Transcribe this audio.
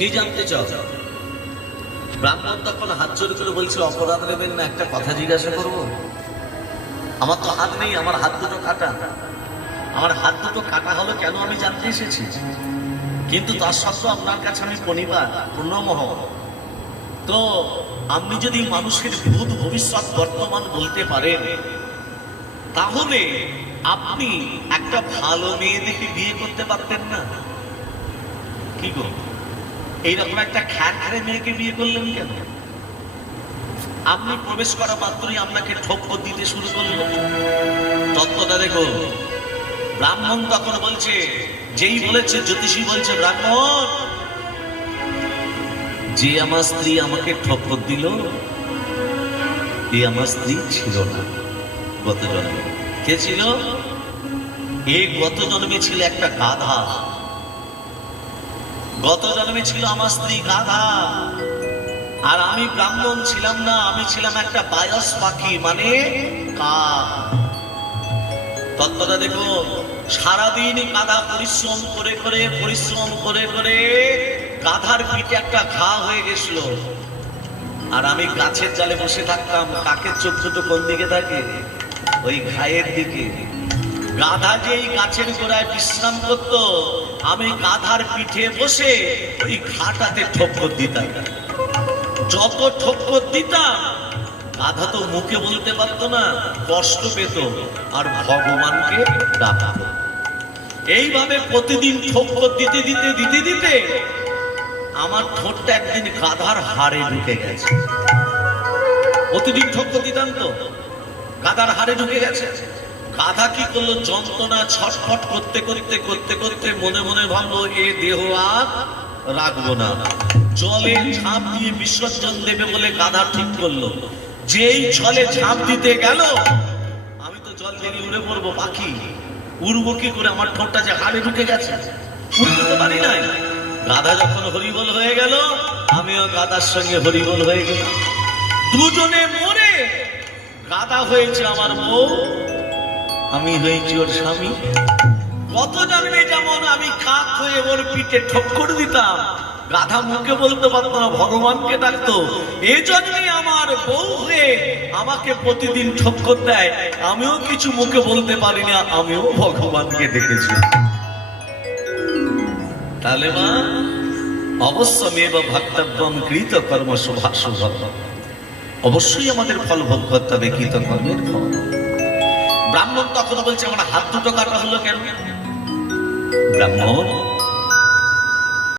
কি জানতে চাও? ব্রাহ্মণ তখন হাত জোর করে বলছে, অপরাধ নেবেন না, একটা কথা জিজ্ঞাসা করব। আমার তো হাত নেই, আমার হাত দুটো কাটা। আমার হাত দুটো কাটা হলো কেন আমি জানতে এসেছি, কিন্তু তার সত্ত্বেও আপনার কাছে আমি পরিবার পূর্ণমহ। তো আপনি যদি মানুষের ভূত ভবিষ্যৎ বর্তমান বলতে পারেন, তাহলে আপনি একটা ভালো মেয়ে দেখে বিয়ে করতে পারতেন না? কি গো, এইরকম একটা খ্যার মেয়েকে বিয়ে করলেন কেন? আপনি প্রবেশ করা মাত্রই আপনাকে ঠক্কর দিতে শুরু করলো। তত্ত্বটা দেখো। ব্রাহ্মণ তখন বলছে, যেই বলেছে জ্যোতিষী বলছে, ব্রাহ্মণ, যে আমার স্ত্রী আমাকে ঠক্কর দিল, এ আমার স্ত্রী ছিল না গত জন্মে। কে ছিল? এ গত জন্মে ছিল একটা গাধা। গত জন্মে ছিল আমার স্ত্রী গাধা। আর আমি ব্রাহ্মণ ছিলাম না, আমি ছিলাম একটা বায়স পাখি, মানে কাক। তত্ত্বটা দেখো। সারাদিন গাধা পরিশ্রম করে গাধার পিঠে একটা ঘা হয়ে গেছিল। আর আমি গাছের জালে বসে থাকতাম। কাকের চোখ দুটো কোন দিকে থাকে? ওই ঘায়ের দিকে। গাধা যেই গাছের গোড়ায় বিশ্রাম করত, আমি গাধার পিঠে বসে ওই ঘাটাতে ঠক্কর দিতাম। যত ঠক্কর দিতাম, গাধা তো মুখে বলতে পারতো না, কষ্ট পেত আর ভগবানকে ডাকত। এইভাবে প্রতিদিন ঠক্কর দিতে আমার ঠোঁটটা একদিন গাধার হাড়ে ঢুকে গেছে। প্রতিদিন ঠক্কর দিতাম তো, গাধার হাড়ে ঢুকে গেছে। গাধা কি করলো? যন্ত্রণা ছটফট করতে মনে মনে ভাবলো, এ দেহ আর রাখবো না। জলে ঝাঁপ দিয়ে বিসর্জন দেবে বলে গাধা ঠিক করলো। যেই জলে ঝাঁপ দিতে গেল, আমি তো জল দিয়ে উড়ে পড়বো, পাখি উড়বো কি করে? আমার ঠোঁটটা যে হাড়ে ঢুকে গেছে, উঠতে তো পারি নাই। গাধা যখন হরিবল হয়ে গেল, আমিও গাধার সঙ্গে হরিবল হয়ে গেলাম। দুজনে মরে, গাধা হয়েছে আমার বউ, আমি হয়েছি ওর স্বামী। গত জন্মে যেমন আমি কাক হয়ে ওর পিঠে ঠক্কর দিতাম, গাধা মুখে বলতে পারতো না, ভগবানকে ডাকতো। এই জন্যই আমার বউ হয়ে আমাকে প্রতিদিন ঠক্কর দেয়, আমিও কিছু মুখে বলতে পারি না, আমিও ভগবানকে ডেকেছি। তাহলে মা, অবশ্যমেব ভক্তব্যম কৃত কর্ম শুভাশুভ, অবশ্যই আমাদের ফল ভোগ করতে হবে কৃত কর্মের ফল। ব্রাহ্মণ তখন বলছে, আমার হাত দুটো কাটা হলো কেন? ব্রাহ্মণ,